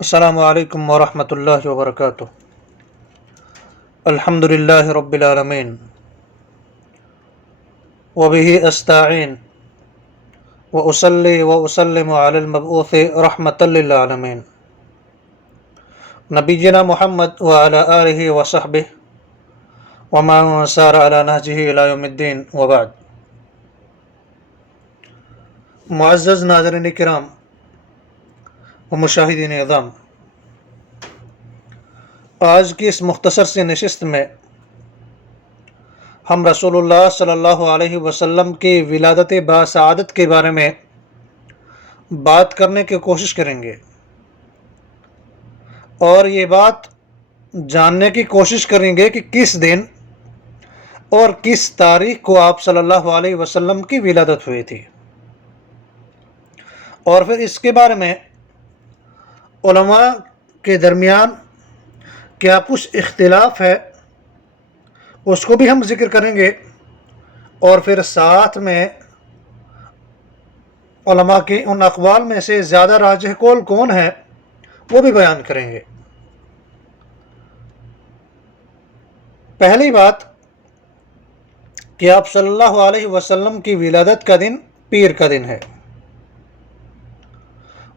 السلام علیکم ورحمۃ اللہ وبرکاتہ۔ الحمد للہ رب العالمین وبہ استعین واصلی واسلم علی المبعوث رحمۃ للعالمین نبینا محمد وعلی آلہ وصحبہ ومن سار علی نہجہ الی یوم الدین وبعد۔ معزز ناظرین کرام و مشاہدین اعظام، آج کی اس مختصر سی نشست میں ہم رسول اللہ صلی اللہ علیہ وسلم کی ولادت باسعادت کے بارے میں بات کرنے کی کوشش کریں گے، اور یہ بات جاننے کی کوشش کریں گے کہ کس دن اور کس تاریخ کو آپ صلی اللہ علیہ وسلم کی ولادت ہوئی تھی، اور پھر اس کے بارے میں علماء کے درمیان کیا کچھ اختلاف ہے اس کو بھی ہم ذکر کریں گے، اور پھر ساتھ میں علماء کی ان اقوال میں سے زیادہ راجح قول کون ہے وہ بھی بیان کریں گے۔ پہلی بات کہ آپ صلی اللہ علیہ وسلم کی ولادت کا دن پیر کا دن ہے۔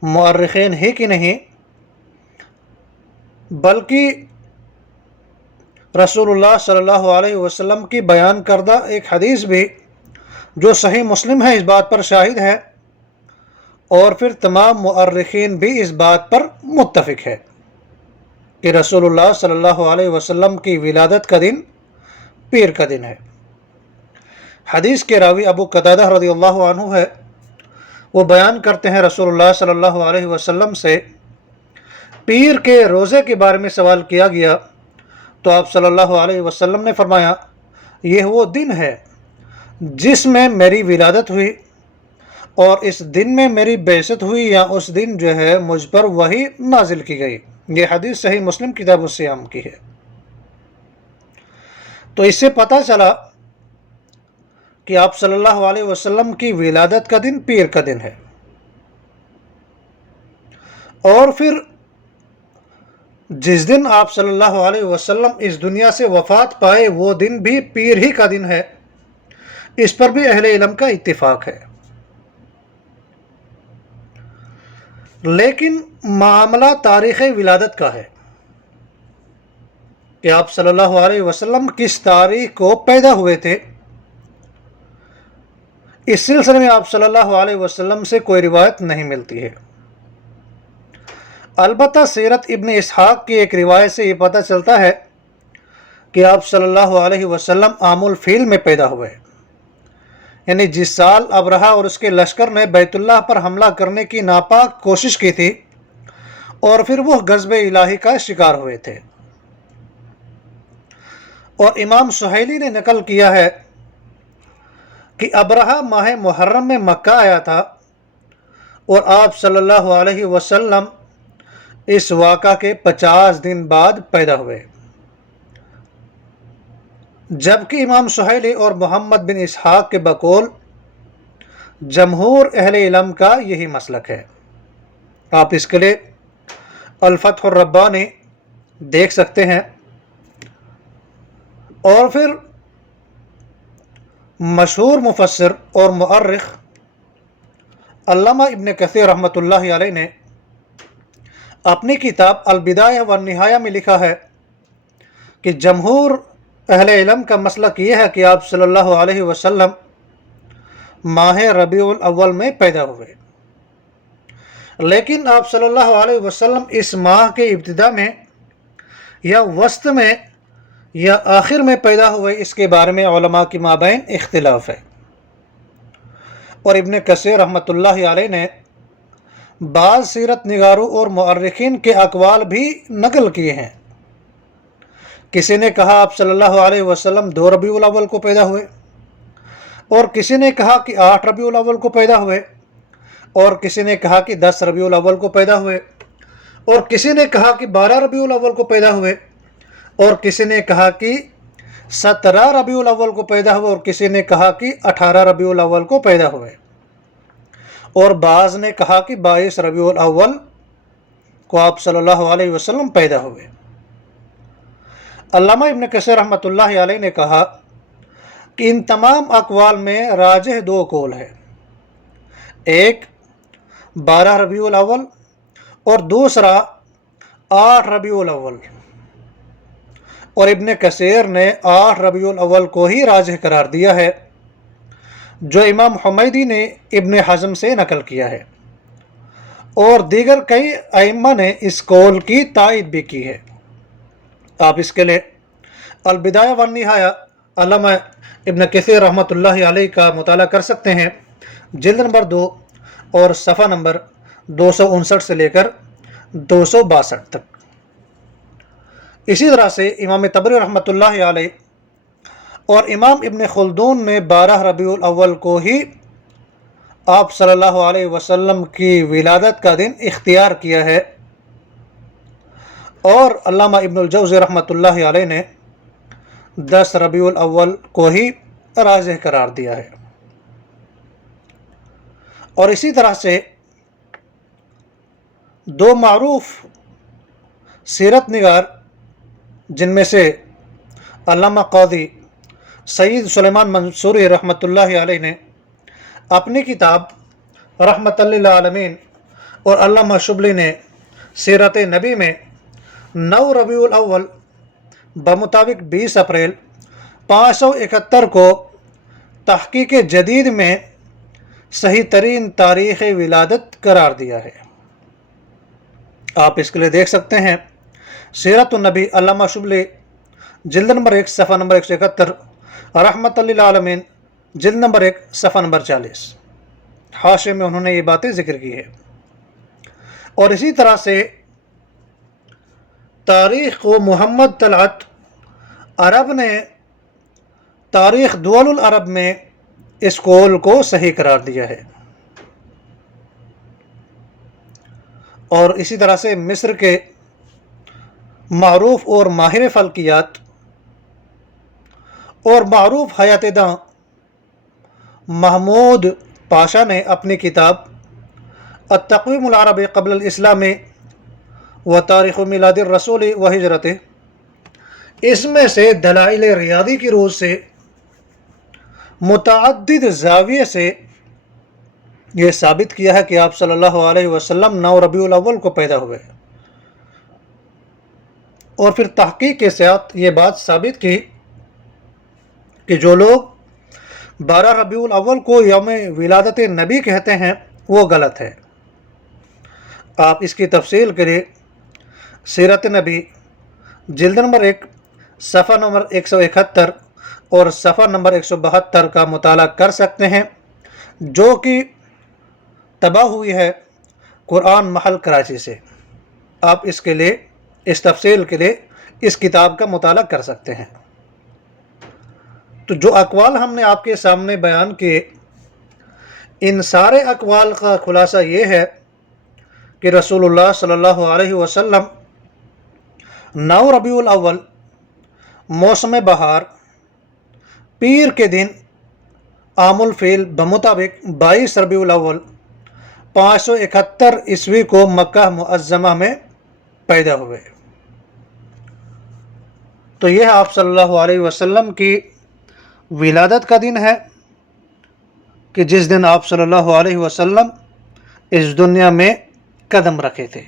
مورخین ہی کی نہیں بلکہ رسول اللہ صلی اللہ علیہ وسلم کی بیان کردہ ایک حدیث بھی جو صحیح مسلم ہے اس بات پر شاہد ہے، اور پھر تمام مورخین بھی اس بات پر متفق ہے کہ رسول اللہ صلی اللہ علیہ وسلم کی ولادت کا دن پیر کا دن ہے۔ حدیث کے راوی ابو قتادہ رضی اللہ عنہ ہے، وہ بیان کرتے ہیں رسول اللہ صلی اللہ علیہ وسلم سے پیر کے روزے کے بارے میں سوال کیا گیا تو آپ صلی اللہ علیہ وسلم نے فرمایا، یہ وہ دن ہے جس میں میری ولادت ہوئی، اور اس دن میں میری بعثت ہوئی، یا اس دن جو ہے مجھ پر وحی نازل کی گئی۔ یہ حدیث صحیح مسلم کتاب الصیام کی ہے۔ تو اس سے پتہ چلا کہ آپ صلی اللہ علیہ وسلم کی ولادت کا دن پیر کا دن ہے، اور پھر جس دن آپ صلی اللہ علیہ وسلم اس دنیا سے وفات پائے وہ دن بھی پیر ہی کا دن ہے، اس پر بھی اہل علم کا اتفاق ہے۔ لیکن معاملہ تاریخ ولادت کا ہے کہ آپ صلی اللہ علیہ وسلم کس تاریخ کو پیدا ہوئے تھے، اس سلسلے میں آپ صلی اللہ علیہ وسلم سے کوئی روایت نہیں ملتی ہے۔ البتہ سیرت ابن اسحاق کی ایک روایت سے یہ پتہ چلتا ہے کہ آپ صلی اللہ علیہ وسلم عام الفیل میں پیدا ہوئے، یعنی جس سال ابرہہ اور اس کے لشکر نے بیت اللہ پر حملہ کرنے کی ناپاک کوشش کی تھی، اور پھر وہ غضب الہی کا شکار ہوئے تھے۔ اور امام سہیلی نے نقل کیا ہے کہ ابرہہ ماہ محرم میں مکہ آیا تھا، اور آپ صلی اللہ علیہ وسلم اس واقعہ کے 50 دن بعد پیدا ہوئے، جبکہ امام سہیلی اور محمد بن اسحاق کے بقول جمہور اہل علم کا یہی مسلک ہے۔ آپ اس کے لیے الفتح الربانی دیکھ سکتے ہیں، اور پھر مشہور مفسر اور مؤرخ علامہ ابن کثیر رحمۃ اللہ علیہ نے اپنی کتاب البدایہ والنہایہ میں لکھا ہے کہ جمہور اہل علم کا مسلک یہ ہے کہ آپ صلی اللہ علیہ وسلم ماہ ربیع الاول میں پیدا ہوئے، لیکن آپ صلی اللہ علیہ وسلم اس ماہ کے ابتدا میں یا وسط میں یا آخر میں پیدا ہوئے، اس کے بارے میں علماء کی مابین اختلاف ہے۔ اور ابن کثیر رحمۃ اللہ علیہ نے بعض سیرت نگاروں اور مؤرخین کے اقوال بھی نقل کیے ہیں۔ کسی نے کہا آپ صلی اللہ علیہ وسلم 2 ربیع الاول کو پیدا ہوئے، اور کسی نے کہا کہ 8 ربیع الاول کو پیدا ہوئے، اور کسی نے کہا کہ 10 ربیع الاول کو پیدا ہوئے، اور کسی نے کہا کہ 12 ربیع الاول کو پیدا ہوئے، اور کسی نے کہا کہ 17 ربیع الاول کو پیدا ہوئے، اور کسی نے کہا کہ 18 ربیع الاول کو پیدا ہوئے، اور بعض نے کہا کہ 22 ربیع الاول کو آپ صلی اللہ علیہ وسلم پیدا ہوئے۔ علامہ ابن کثیر رحمۃ اللہ علیہ نے کہا کہ ان تمام اقوال میں راجح دو قول ہے، ایک 12 ربیع الاول اور دوسرا 8 ربیع الاول، اور ابن کثیر نے 8 ربیع الاول کو ہی راجح قرار دیا ہے، جو امام حمیدی نے ابن حزم سے نقل کیا ہے، اور دیگر کئی ائمہ نے اس قول کی تائید بھی کی ہے۔ آپ اس کے لیے البدایہ والنہایہ علامہ ابن کثیر رحمۃ اللہ علیہ کا مطالعہ کر سکتے ہیں، جلد نمبر 2 اور صفحہ نمبر 259 سے لے کر 262 تک۔ اسی طرح سے امام طبری رحمۃ اللہ علیہ اور امام ابن خلدون نے 12 ربیع الاول کو ہی آپ صلی اللہ علیہ وسلم کی ولادت کا دن اختیار کیا ہے، اور علامہ ابن الجوزی رحمۃ اللہ علیہ نے 10 ربیع الاول کو ہی راجح قرار دیا ہے۔ اور اسی طرح سے دو معروف سیرت نگار جن میں سے علامہ قاضی سید سلیمان منصوری رحمۃ اللہ علیہ نے اپنی کتاب رحمۃ للعالمین اور علامہ شبلی نے سیرت نبی میں 9 ربیع الاول بمطابق 20 اپریل 571 کو تحقیق جدید میں صحیح ترین تاریخ ولادت قرار دیا ہے۔ آپ اس کے لیے دیکھ سکتے ہیں سیرت النبی علامہ شبلی جلد نمبر 1 صفحہ نمبر 171، رحمۃ للعالمین جلد نمبر 1 صفحہ نمبر 40، حاشیے میں انہوں نے یہ باتیں ذکر کی ہے۔ اور اسی طرح سے تاریخ کو محمد طلعت عرب نے تاریخ دول العرب میں اس قول کو صحیح قرار دیا ہے۔ اور اسی طرح سے مصر کے معروف اور ماہر فلکیات اور معروف حیات داں محمود پاشا نے اپنی کتاب التقویم العربی قبل الاسلام و تاریخ میلاد الرسول و ہجرت، اس میں سے دلائل ریاضی کی روز سے متعدد زاویے سے یہ ثابت کیا ہے کہ آپ صلی اللہ علیہ وسلم 9 ربیع الاول کو پیدا ہوئے، اور پھر تحقیق کے ساتھ یہ بات ثابت کی کہ جو لوگ 12 ربیع الاول کو یوم ولادت نبی کہتے ہیں وہ غلط ہے۔ آپ اس کی تفصیل کے لیے سیرت نبی جلد نمبر 1 صفحہ نمبر 171 اور صفحہ نمبر 172 کا مطالعہ کر سکتے ہیں، جو کہ تباہ ہوئی ہے قرآن محل کراچی سے۔ آپ اس کے لیے اس تفصیل کے لیے اس کتاب کا مطالعہ کر سکتے ہیں۔ تو جو اقوال ہم نے آپ کے سامنے بیان کیے، ان سارے اقوال کا خلاصہ یہ ہے کہ رسول اللہ صلی اللہ علیہ وسلم 9 ربیع الاول موسم بہار پیر کے دن عام الفیل بمطابق 22 ربیع الاول 571 عیسوی کو مکہ معظمہ میں پیدا ہوئے۔ تو یہ آپ صلی اللہ علیہ وسلم کی ولادت کا دن ہے کہ جس دن آپ صلی اللہ علیہ وسلم اس دنیا میں قدم رکھے تھے۔